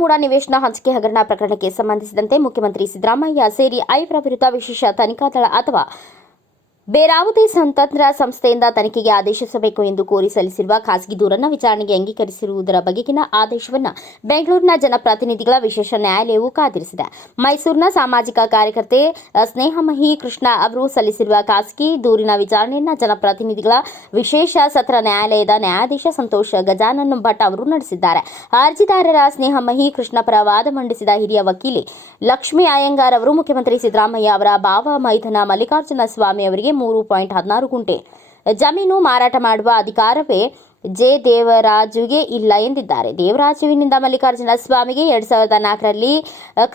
ಕೂಡ ನಿವೇಶನ ಹಂಚಿಕೆ ಹಗರಣ ಪ್ರಕರಣಕ್ಕೆ ಸಂಬಂಧಿಸಿದಂತೆ ಮುಖ್ಯಮಂತ್ರಿ ಸಿದ್ದರಾಮಯ್ಯ ಸೇರಿ ಐವರ ವಿರುದ್ಧ ವಿಶೇಷ ತನಿಖಾ ದಳ ಅಥವಾ ಬೇರಾವುದೇ ಸ್ವತಂತ್ರ ಸಂಸ್ಥೆಯಿಂದ ತನಿಖೆಗೆ ಆದೇಶಿಸಬೇಕು ಎಂದು ಕೋರಿ ಸಲ್ಲಿಸಿರುವ ಖಾಸಗಿ ದೂರನ್ನು ವಿಚಾರಣೆಗೆ ಅಂಗೀಕರಿಸಿರುವುದರ ಬಗೆಗಿನ ಆದೇಶವನ್ನು ಬೆಂಗಳೂರಿನ ಜನಪ್ರತಿನಿಧಿಗಳ ವಿಶೇಷ ನ್ಯಾಯಾಲಯವು ಕಾದಿರಿಸಿದೆ. ಮೈಸೂರಿನ ಸಾಮಾಜಿಕ ಕಾರ್ಯಕರ್ತೆ ಸ್ನೇಹಮಹಿ ಕೃಷ್ಣ ಅವರು ಸಲ್ಲಿಸಿರುವ ಖಾಸಗಿ ದೂರಿನ ವಿಚಾರಣೆಯನ್ನು ಜನಪ್ರತಿನಿಧಿಗಳ ವಿಶೇಷ ಸತ್ರ ನ್ಯಾಯಾಲಯದ ನ್ಯಾಯಾಧೀಶ ಸಂತೋಷ್ ಗಜಾನನ್ ಭಟ್ ಅವರು ನಡೆಸಿದ್ದಾರೆ. ಅರ್ಜಿದಾರರ ಸ್ನೇಹಮಹಿ ಕೃಷ್ಣ ಪರ ವಾದ ಮಂಡಿಸಿದ ಹಿರಿಯ ವಕೀಲಿ ಲಕ್ಷ್ಮೀ ಅಯ್ಯಂಗಾರ್ ಅವರು ಮುಖ್ಯಮಂತ್ರಿ ಸಿದ್ದರಾಮಯ್ಯ ಅವರ ಭಾವ ಮೈದನ ಮಲ್ಲಿಕಾರ್ಜುನ ಸ್ವಾಮಿ ಅವರಿಗೆ ಮೂರು ಪಾಯಿಂಟ್ ಹದಿನಾರು ಗುಂಟೆ ಜಮೀನು ಮಾರಾಟ ಮಾಡುವ ಅಧಿಕಾರವೇ ಜೆ ದೇವರಾಜುಗೆ ಇಲ್ಲ ಎಂದಿದ್ದಾರೆ. ದೇವರಾಜುವಿನಿಂದ ಮಲ್ಲಿಕಾರ್ಜುನ ಸ್ವಾಮಿಗೆ ಎರಡ್ ಸಾವಿರದ ನಾಲ್ಕರಲ್ಲಿ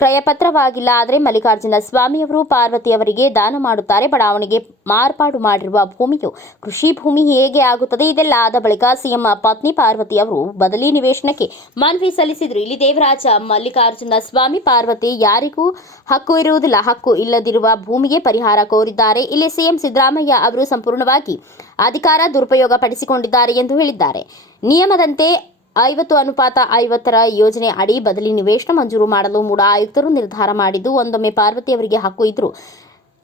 ಕ್ರಯಪತ್ರವಾಗಿಲ್ಲ. ಆದರೆ ಮಲ್ಲಿಕಾರ್ಜುನ ಸ್ವಾಮಿಯವರು ಪಾರ್ವತಿ ಅವರಿಗೆ ದಾನ ಮಾಡುತ್ತಾರೆ. ಬಡಾವಣೆಗೆ ಮಾರ್ಪಾಡು ಮಾಡಿರುವ ಭೂಮಿಯು ಕೃಷಿ ಭೂಮಿ ಹೇಗೆ ಆಗುತ್ತದೆ ಇದೆಲ್ಲ ಆದ ಬಳಿಕ ಸಿಎಂ ಪತ್ನಿ ಪಾರ್ವತಿ ಅವರು ಬದಲಿ ನಿವೇಶನಕ್ಕೆ ಮನವಿ ಸಲ್ಲಿಸಿದರು. ಇಲ್ಲಿ ದೇವರಾಜ, ಮಲ್ಲಿಕಾರ್ಜುನ ಸ್ವಾಮಿ, ಪಾರ್ವತಿ ಯಾರಿಗೂ ಹಕ್ಕು ಇರುವುದಿಲ್ಲ. ಹಕ್ಕು ಇಲ್ಲದಿರುವ ಭೂಮಿಗೆ ಪರಿಹಾರ ಕೋರಿದ್ದಾರೆ. ಇಲ್ಲಿ ಸಿಎಂ ಸಿದ್ದರಾಮಯ್ಯ ಅವರು ಸಂಪೂರ್ಣವಾಗಿ ಅಧಿಕಾರ ದುರುಪಯೋಗ ಪಡಿಸಿಕೊಂಡಿದ್ದಾರೆ ಎಂದು ಹೇಳಿದ್ದಾರೆ. ನಿಯಮದಂತೆ ಐವತ್ತು ಅನುಪಾತ ಐವತ್ತರ ಯೋಜನೆ ಅಡಿ ಬದಲಿ ನಿವೇಶನ ಮಂಜೂರು ಮಾಡಲು ಮೂಡ ಆಯುಕ್ತರು ನಿರ್ಧಾರ ಮಾಡಿದ್ದು, ಒಂದೊಮ್ಮೆ ಪಾರ್ವತಿ ಅವರಿಗೆ ಹಕ್ಕು ಇದ್ದರೂ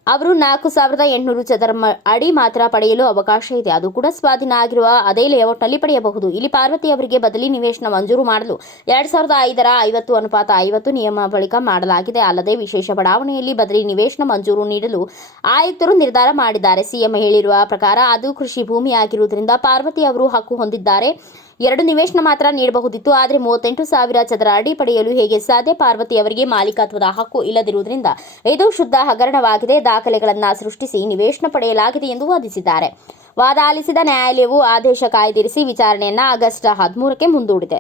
ಅವರು ನಾಲ್ಕು ಸಾವಿರದ ಎಂಟುನೂರು ಚದರ ಅಡಿ ಮಾತ್ರ ಪಡೆಯಲು ಅವಕಾಶ ಇದೆ. ಅದು ಕೂಡ ಸ್ವಾಧೀನ ಆಗಿರುವ ಅದೇ ಲೇಔಟ್ನಲ್ಲಿ ಪಡೆಯಬಹುದು. ಇಲ್ಲಿ ಪಾರ್ವತಿ ಅವರಿಗೆ ಬದಲಿ ನಿವೇಶನ ಮಂಜೂರು ಮಾಡಲು ಎರಡ್ ಸಾವಿರದ ಐದರ ಐವತ್ತು ಅನುಪಾತ ಐವತ್ತು ನಿಯಮ ಬಳಿಕ ಮಾಡಲಾಗಿದೆ. ಅಲ್ಲದೆ ವಿಶೇಷ ಬಡಾವಣೆಯಲ್ಲಿ ಬದಲಿ ನಿವೇಶನ ಮಂಜೂರು ನೀಡಲು ಆಯುಕ್ತರು ನಿರ್ಧಾರ ಮಾಡಿದ್ದಾರೆ. ಸಿಎಂ ಹೇಳಿರುವ ಪ್ರಕಾರ ಅದು ಕೃಷಿ ಭೂಮಿ ಆಗಿರುವುದರಿಂದ ಪಾರ್ವತಿ ಅವರು ಹಕ್ಕು ಹೊಂದಿದ್ದಾರೆ. ಎರಡು ನಿವೇಶನ ಮಾತ್ರ ನೀಡಬಹುದಿತ್ತು. ಆದರೆ ಮೂವತ್ತೆಂಟು ಸಾವಿರ ಚದರ ಅಡಿ ಪಡೆಯಲು ಹೇಗೆ ಸಾಧ್ಯ? ಪಾರ್ವತಿ ಅವರಿಗೆ ಮಾಲೀಕತ್ವದ ಹಕ್ಕು ಇಲ್ಲದಿರುವುದರಿಂದ ಇದು ಶುದ್ಧ ಹಗರಣವಾಗಿದೆ. ದಾಖಲೆಗಳನ್ನು ಸೃಷ್ಟಿಸಿ ನಿವೇಶನ ಪಡೆಯಲಾಗಿದೆ ಎಂದು ವಾದಿಸಿದ್ದಾರೆ. ವಾದ ಆಲಿಸಿದ ನ್ಯಾಯಾಲಯವು ಆದೇಶ ಕಾಯ್ದಿರಿಸಿ ವಿಚಾರಣೆಯನ್ನ ಆಗಸ್ಟ್ ಹದಿಮೂರಕ್ಕೆ ಮುಂದೂಡಿದೆ.